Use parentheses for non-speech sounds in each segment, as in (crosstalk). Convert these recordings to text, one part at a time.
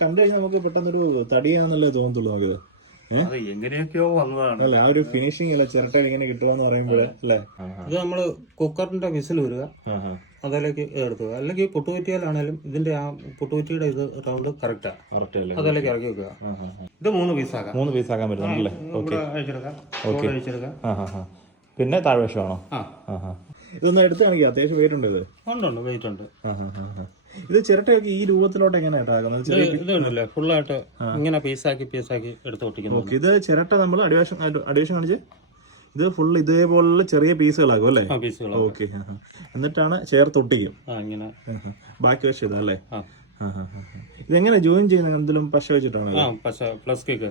കണ്ടു കഴിഞ്ഞാൽ നമുക്ക് പെട്ടെന്നൊരു തടിയാന്നല്ലേ തോന്നത്തുള്ളൂ അത് എങ്ങനെയൊക്കെയോ വന്നതാണ്. അല്ല? ആ ഒരു ഫിനിഷിംഗ് അല്ല? ചിരട്ടയിൽ ഇങ്ങനെ കിട്ടുമെന്ന് പറയുമ്പോൾ അല്ലേ? ഇത് നമ്മൾ കുക്കറിന്റെ വിസിൽ വരിക. അതിലേക്ക് എടുക്കുക. അല്ലെങ്കിൽ പുട്ടുകുറ്റിയിലാണേലും ഇതിന്റെ ആ പുട്ടുകുറ്റിയുടെ ഇത് റൗണ്ട് കറക്റ്റാ അതിലേക്ക് ഇറക്കി വെക്കുക. ഇത് മൂന്ന് പീസാക്കാം മൂന്ന് പീസ് ആക്കാൻ പറ്റുന്നുണ്ടല്ലേ? ഓക്കെ അഴിച്ചെടുക്കാം പിന്നെ താഴ്വശമാണോ ആ. ഇതൊന്ന് എടുത്ത് കാണിക്കുക അത്യാവശ്യം വെയിറ്റ് ഉണ്ട് ഇത്? ഉണ്ട് ഉണ്ട്. വെയിറ്റ് ഉണ്ട്. ഇത് ചിരട്ടയൊക്കെ ഈ രൂപത്തിലോട്ട് എങ്ങനെ ആക്കുന്നത്? ഇത് ഇത് ഉണ്ടല്ലേ? ഫുള്ളായിട്ട് ഇങ്ങനെ പീസാക്കി പീസാക്കി എടുത്ത് ഒട്ടിക്കുന്നു ഇത് ചിരട്ട നമ്മൾ അടിവേഷം അടിവേഷം കാണിച്ച്. ഇത് ഫുൾ ഇതേപോലുള്ള ചെറിയ പീസുകളാകും അല്ലേ? ഓക്കെ എന്നിട്ടാണ് ചേർത്ത് ഒട്ടിക്കും. ബാക്കി വശം ഇതാ ഹാ. ഇതെങ്ങനെ ജോയിൻ ചെയ്യുന്ന എന്തെങ്കിലും പശ വെച്ചിട്ടാണ് ആ പശ പ്ലസ് കേക്ക്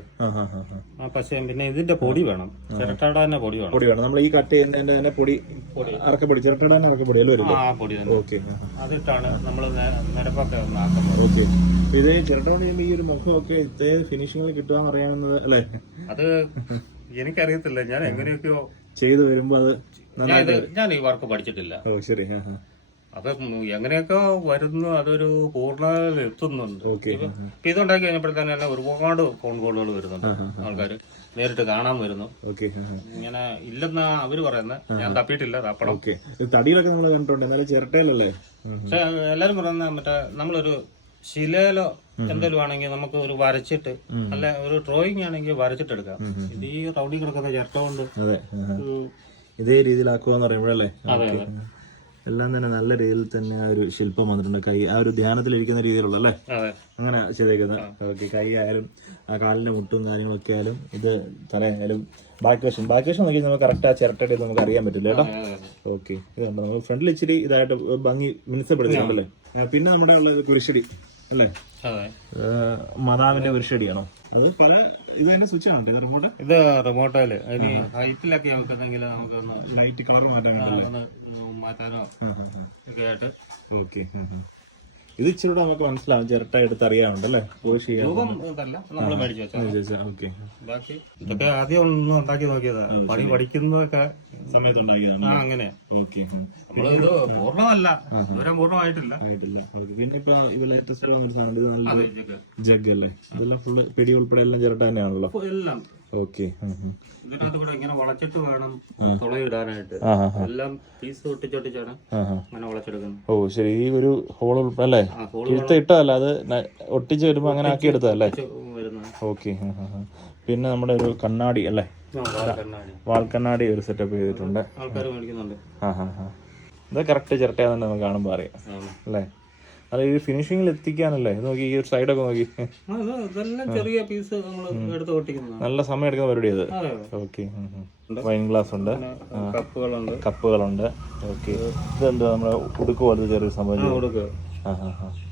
ആ പശയും പിന്നെ ഇതിന്റെ പൊടി വേണം. ചിരട്ടയുടെ തന്നെ പൊടി വേണം. പൊടി വേണം. നമ്മൾ ഈ കട്ട് ചെയ്യുന്നതിന്റെ തന്നെ പൊടി അറക്കപ്പൊടി ചിരട്ടയുടെ തന്നെ അറക്കപ്പൊടി അല്ലേ ആ പൊടി തന്നെ. ഓക്കെ അതിട്ടാണ് നമ്മൾ നിരപ്പൊക്കെ ഓക്കെ. ഇത് ചിരട്ട കൊണ്ട് ചെയ്യുമ്പോൾ ഈ ഒരു മുഖമൊക്കെ ഇതേ ഫിനിഷിംഗിൽ കിട്ടുക അറിയാവുന്നത് അല്ലേ? അത് എനിക്കറിയത്തില്ല. ഞാൻ എങ്ങനെയൊക്കെയോ ചെയ്തു വരുമ്പോ അത് ഞാൻ ഈ വർക്ക് പഠിച്ചിട്ടില്ല. ഓ ശരി. അത് എങ്ങനെയൊക്കെ വരുന്നു അതൊരു പൂർണതയിൽ എത്തുന്നുണ്ട്. ഇപ്പൊ ഇതുണ്ടാക്കി കഴിഞ്ഞപ്പോഴത്തേന് തന്നെ ഒരുപാട് ഫോൺ കോളുകൾ വരുന്നുണ്ട്. ആൾക്കാർ നേരിട്ട് കാണാൻ വരുന്നു. ഇങ്ങനെ ഇല്ലെന്നാ അവർ പറയുന്നത് ഞാൻ തപ്പിയിട്ടില്ല തപ്പണം. തടിയിലൊക്കെ നമ്മൾ കണ്ടിട്ടുണ്ട്. എന്നാലും ചിരട്ടയിലല്ലേ? പക്ഷെ എല്ലാരും പറയുന്ന മറ്റേ നമ്മളൊരു ശിലയിലോ എന്തെങ്കിലും ആണെങ്കിൽ നമുക്ക് ഒരു വരച്ചിട്ട് അല്ല ഒരു ഡ്രോയിങ് ആണെങ്കിൽ വരച്ചിട്ടെടുക്കാം. ഇത് ഈ റൗഡി കിടക്കുന്ന ചിരട്ട കൊണ്ട് അതെ രീതിയിലാക്കുക എന്ന് ഇതേ പറയുമ്പോഴല്ലേ? എല്ലാം തന്നെ നല്ല രീതിയിൽ തന്നെ ആ ഒരു ശില്പം വന്നിട്ടുണ്ട്. കൈ ആ ഒരു ധ്യാനത്തിലിരിക്കുന്ന രീതിയിലുള്ള അല്ലേ? അങ്ങനെ ചെയ്തേക്കുന്നത്. ഓക്കെ കൈ ആയാലും ആ കാലിന്റെ മുട്ടും കാര്യങ്ങളൊക്കെ ആയാലും ഇത് തലയായാലും ബാക്ക് വശം ബാക്ക് വശം നോക്കി നമുക്ക് കറക്റ്റ് ആ ചിരട്ടയുടെ ഇത് നമുക്ക് അറിയാൻ പറ്റില്ല കേട്ടോ. ഓക്കെ. ഇതുണ്ട്. നമ്മൾ ഫ്രണ്ടിൽ ഇച്ചിരി ഇതായിട്ട് ഭംഗി മിനുസപ്പെടുത്തിയിട്ടുണ്ടല്ലേ പിന്നെ നമ്മുടെ ഉള്ളത് കുരിശടി. അല്ലേ? അതെ. ഒരു മാതാവിന്റെ കുരിശടിയാണോ അത് പല ഇത് തന്നെ സ്വിച്ച് ആണ് ഇത് റിമോട്ട് ഇത് റിമോട്ടിൽ അതിന് ഹൈറ്റിലൊക്കെ വെക്കുന്നെങ്കിൽ നമുക്ക് ലൈറ്റ് കളർ മാറ്റാൻ മാറ്റാനോ? ഒക്കെ ആയിട്ട് ഓക്കെ ഇത് ഇച്ചിരി കൂടെ നമുക്ക് മനസ്സിലാവും. ചിരട്ട എടുത്ത് അറിയാവുണ്ടല്ലേ ഓക്കെ. ബാക്കി ഇതൊക്കെ ആദ്യം ഒന്ന് ഉണ്ടാക്കി നോക്കിയതാ. പണി പഠിക്കുന്നതൊക്കെ സമയത്ത് ഉണ്ടാക്കിയതാണ് ആ അങ്ങനെ. ഓക്കെ. നമ്മളിത് പൂർണമല്ല. ഇതുവരെ പൂർണമായിട്ടില്ല. ആയിട്ടില്ല. പിന്നെ ഇപ്പൊ ഇത് ലേറ്റസ്റ്റ് വന്നൊരു സാധനം ഇത് നല്ല ജഗ്. അല്ലേ? ഇതെല്ലാം ഫുള്ള് പിടി ഉൾപ്പെടെ എല്ലാം ചിരട്ട തന്നെയാണല്ലോ. എല്ലാം ഓക്കെ. ഇതിനകത്ത് കൂടെ ഇങ്ങനെ വളച്ചിട്ട് വേണം തുളയിടാനായിട്ട്. എല്ലാം പീസ് ഒട്ടിച്ചൊട്ടിച്ചാണ് അങ്ങനെ വളച്ചെടുക്കുന്നത്. ഓ ശരി. ഈ ഒരു ഹോൾ അല്ലേ? ഇഴുത്ത ഇട്ടതല്ല അത് ഒട്ടിച്ച് വരുമ്പോ അങ്ങനെ ആക്കി എടുത്തതല്ലേ ഓക്കെ പിന്നെ നമ്മുടെ ഒരു കണ്ണാടി അല്ലേ? കണ്ണാടി. വാൽക്കണ്ണാടി ഒരു സെറ്റപ്പ് ചെയ്തിട്ടുണ്ട്. ആൾക്കാർ മേടിക്കുന്നുണ്ട്. ആ ഹാ ഹാ ഇത് കറക്റ്റ് ചിരട്ടയാണെന്ന് നമുക്ക് കാണുമ്പോൾ അറിയാം. അല്ലേ? അത് ഈ ഫിനിഷിംഗിൽ എത്തിക്കാനല്ലേ? ഇത് നോക്കി ഈ ഒരു സൈഡൊക്കെ നോക്കി. ചെറിയ പീസ് നമ്മൾ എടുത്ത് നല്ല സമയം എടുക്കുന്ന പരിപാടി അത് ഓക്കെ വൈൻ ഗ്ലാസ് ഉണ്ട്. കപ്പുകളുണ്ട്. കപ്പുകളുണ്ട്. ഓക്കെ ഇതെന്താ നമ്മുടെ ഉടുക്ക് പോലത്തെ ചെറിയ സംഭവം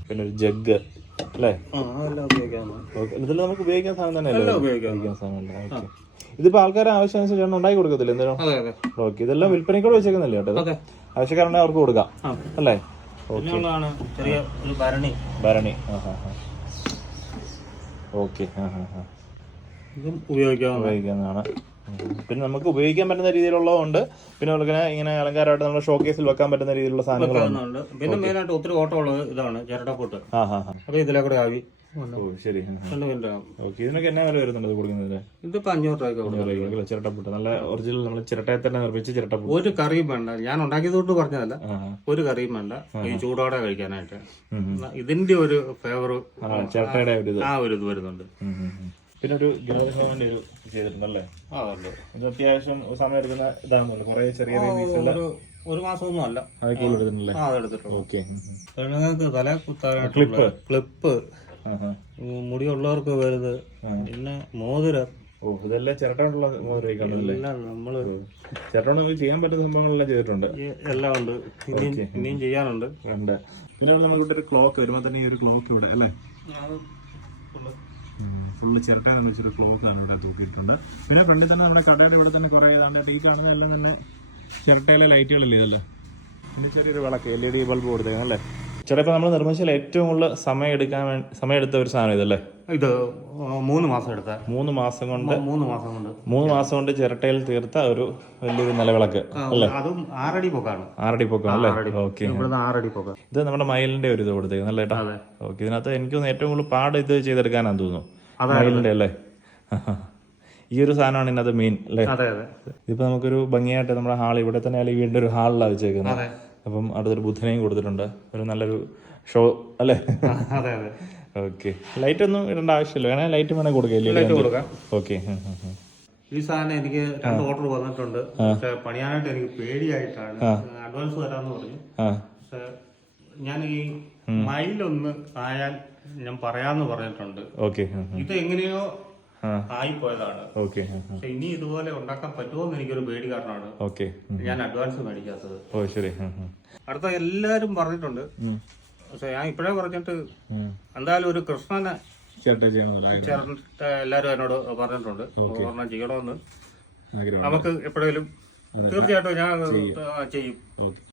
പിന്നെ ഒരു ജഗ് അല്ലേ? ഇതിൽ നമുക്ക് ഉപയോഗിക്കാൻ സാധനം തന്നെ ഉപയോഗിക്കാൻ സാധനം ഓക്കെ ഇതിപ്പോ ആൾക്കാരെ ആവശ്യാനുസരിച്ച് ഉണ്ടാക്കി കൊടുക്കത്തില്ല? അതെ ഓക്കെ ഇതെല്ലാം വിൽപ്പനയ്ക്കൂടെ വെച്ചേക്കുന്നല്ലേ കേട്ടോ ആവശ്യക്കാരുണ്ടെങ്കിൽ അവർക്ക് കൊടുക്കാം. അല്ലേ? പിന്നെയുള്ളതാണ് ചെറിയ ഒരു ഭരണി. ഭരണി. ആ ഹാ ഹാ ഓക്കെ ആ ഹാ ഹാ ഇതും ഉപയോഗിക്കാവുന്ന പിന്നെ നമുക്ക് ഉപയോഗിക്കാൻ പറ്റുന്ന രീതിയിലുള്ളതുണ്ട് പിന്നെ അതുപോലെ ഇങ്ങനെ അലങ്കാരമായിട്ട് നമ്മുടെ ഷോക്കേസിൽ വെക്കാൻ പറ്റുന്ന രീതിയിലുള്ള സാധനങ്ങളുണ്ട് പിന്നെ മെയിനായിട്ട് ഒത്തിരി ഓട്ടമുള്ളത് ഇതാണ് ചിരട്ടക്കൂട്ട് അത് ഇതിലെ കൂടെ ആവി. ശരി. ഓക്കെ ഇതിനൊക്കെ എന്നാ വില വരുന്നുണ്ട് ഇത് കൊടുക്കുന്നതിന്? ഇതിപ്പോ അഞ്ഞൂറ് രൂപയ്ക്ക് കൊടുക്കും. ചിരട്ടപ്പുട്ട്. നല്ല ഒറിജിനൽ നമ്മൾ ചിരട്ടയെ തന്നെ നിർമ്മിച്ച് ചിരട്ടപ്പുട്ട്. ഒരു കറിയും വേണ്ട. ഞാൻ ഉണ്ടാക്കിയത് കൊണ്ട് പറഞ്ഞതല്ല. ഒരു കറിയും വേണ്ട. ഈ ചൂടോടെ കഴിക്കാനായിട്ട്. ഇതിന്റെ ഒരു ഫേവർ ആ ചിരട്ടയുടെ ഒരു ഇത്. ആ ഒരു ഇത് വരുന്നുണ്ട്. പിന്നെ ഒരു ഗോതമ്പന്റെ ഒരു ചെയ്തിട്ടുണ്ടല്ലേ? ഇത് അത്യാവശ്യം സമയം എടുക്കുന്ന ഇതാണല്ലോ. കുറെ ചെറിയ ഒരു മാസമൊന്നും അല്ല. അതൊക്കെ എടുത്തിട്ടുണ്ടല്ലേ? ഓക്കെ തല ക്ലിപ്പ്. ക്ലിപ്പ്. മുടിയുള്ളവർക്ക് വരുത് പിന്നെ മോതിരം. ഓ ഇതെല്ലാം ചിരട്ടോണ്ടുള്ള നമ്മൾ ചിരട്ട ചെയ്യാൻ പറ്റുന്ന സംഭവങ്ങളെല്ലാം ചെയ്തിട്ടുണ്ട്. എല്ലാം ഉണ്ട്. ഇനിയും ചെയ്യാനുണ്ട്. ഉണ്ട്. പിന്നെ നമുക്ക് ഇവിടെ ഒരു ക്ലോക്ക് വരുമ്പോ തന്നെ ഈ ഒരു ക്ലോക്ക് ഇവിടെ അല്ലേ? ഫുള്ള് ചിരട്ട എന്ന് വെച്ചൊരു ക്ലോക്ക് ആണ് ഇവിടെ തൂക്കിയിട്ടുണ്ട്. പിന്നെ ഫ്രണ്ടിൽ തന്നെ നമ്മുടെ കടയുടെ ഇവിടെ തന്നെ കുറെ ഏതാണ്ട് ഈ കാണുന്ന എല്ലാം തന്നെ ചിരട്ടയിലെ ലൈറ്റുകളില്ലേ ഇതല്ലേ? പിന്നെ ചെറിയൊരു വിളക്ക് എൽ ഇ ഡി ബൾബ് കൊടുത്തേക്കാം അല്ലേ? ഇപ്പൊ നമ്മൾ നിർമ്മിച്ചാൽ ഏറ്റവും കൂടുതൽ സമയം എടുക്കാൻ സമയം എടുത്ത ഒരു സാധനം ഇതല്ലേ? ഇത് മൂന്ന് മാസം എടുത്ത. മൂന്ന് മാസം കൊണ്ട് മൂന്ന് മാസം കൊണ്ട്. മൂന്ന് മാസം കൊണ്ട് ചിരട്ടയിൽ തീർത്ത ഒരു വലിയൊരു നിലവിളക്ക് അല്ലേ? അതും ആറടി പൊക്കാണ്. ആറടി പൊക്കാണ് അല്ലേ? ഓക്കെ. ആറടി പൊക്ക. ഇത് നമ്മുടെ മയിലിന്റെ ഒരു ഇത് കൊടുത്തേക്കുന്നത് അല്ലേ ഏട്ടാ. ഓക്കെ ഇതിനകത്ത് എനിക്ക് തോന്നുന്നു ഏറ്റവും കൂടുതൽ പാട് ഇത് ചെയ്തെടുക്കാനാന്ന് തോന്നുന്നു. മയിലിന്റെ അല്ലേ? (laughs) ഈ ഒരു സാധനമാണ് ഇതിനകത്ത് മെയിൻ അല്ലേ? ഇതിപ്പോ നമുക്കൊരു ഭംഗിയായിട്ട് നമ്മുടെ ഹാൾ ഇവിടെ തന്നെ അല്ലെങ്കിൽ വീണ്ടും ഒരു ഹാളിലാണ് വെച്ചേക്കുന്നത്. അപ്പം അടുത്തൊരു ബുദ്ധനെയും കൊടുത്തിട്ടുണ്ട്. ഒരു നല്ലൊരു ഷോ അല്ലേ? അതെ അതെ. ഓക്കെ ലൈറ്റ് ഒന്നും ഇടേണ്ട ആവശ്യമില്ല. വേണേ ലൈറ്റ് വേണേ കൊടുക്കില്ലേ ലൈറ്റ് കൊടുക്കാം. ഓക്കെ ഈ സാധനം എനിക്ക് രണ്ട് ഓർഡർ വന്നിട്ടുണ്ട്. പക്ഷെ പണിയാനായിട്ട് എനിക്ക് പേടിയായിട്ടാണ്. അഡ്വാൻസ് തരാന്ന് പറഞ്ഞു. പക്ഷെ ഞാൻ ഈ മയിലൊന്ന് ആയാൽ ഞാൻ പറയാന്ന് പറഞ്ഞിട്ടുണ്ട്. ഓക്കെ ഇത് എങ്ങനെയോ. ആയിപ്പോയതാണ്. ഓക്കെ പക്ഷെ ഇനി ഇതുപോലെ ഉണ്ടാക്കാൻ പറ്റുമോ എന്ന് എനിക്കൊരു പേടി കാരണമാണ്. ഓക്കെ ഞാൻ അഡ്വാൻസ് മേടിക്കാത്തത്. ഓ ശരി. അടുത്ത എല്ലാരും പറഞ്ഞിട്ടുണ്ട്. പക്ഷെ ഞാൻ ഇപ്പോഴേ പറഞ്ഞിട്ട് എന്തായാലും ഒരു കൃഷ്ണനെ ചേർന്നിട്ട് എല്ലാരും എന്നോട് പറഞ്ഞിട്ടുണ്ട്. ഒരെണ്ണം ചെയ്യണമെന്ന്. നമുക്ക് എപ്പോഴെങ്കിലും തീർച്ചയായിട്ടും ഞാൻ ചെയ്യും.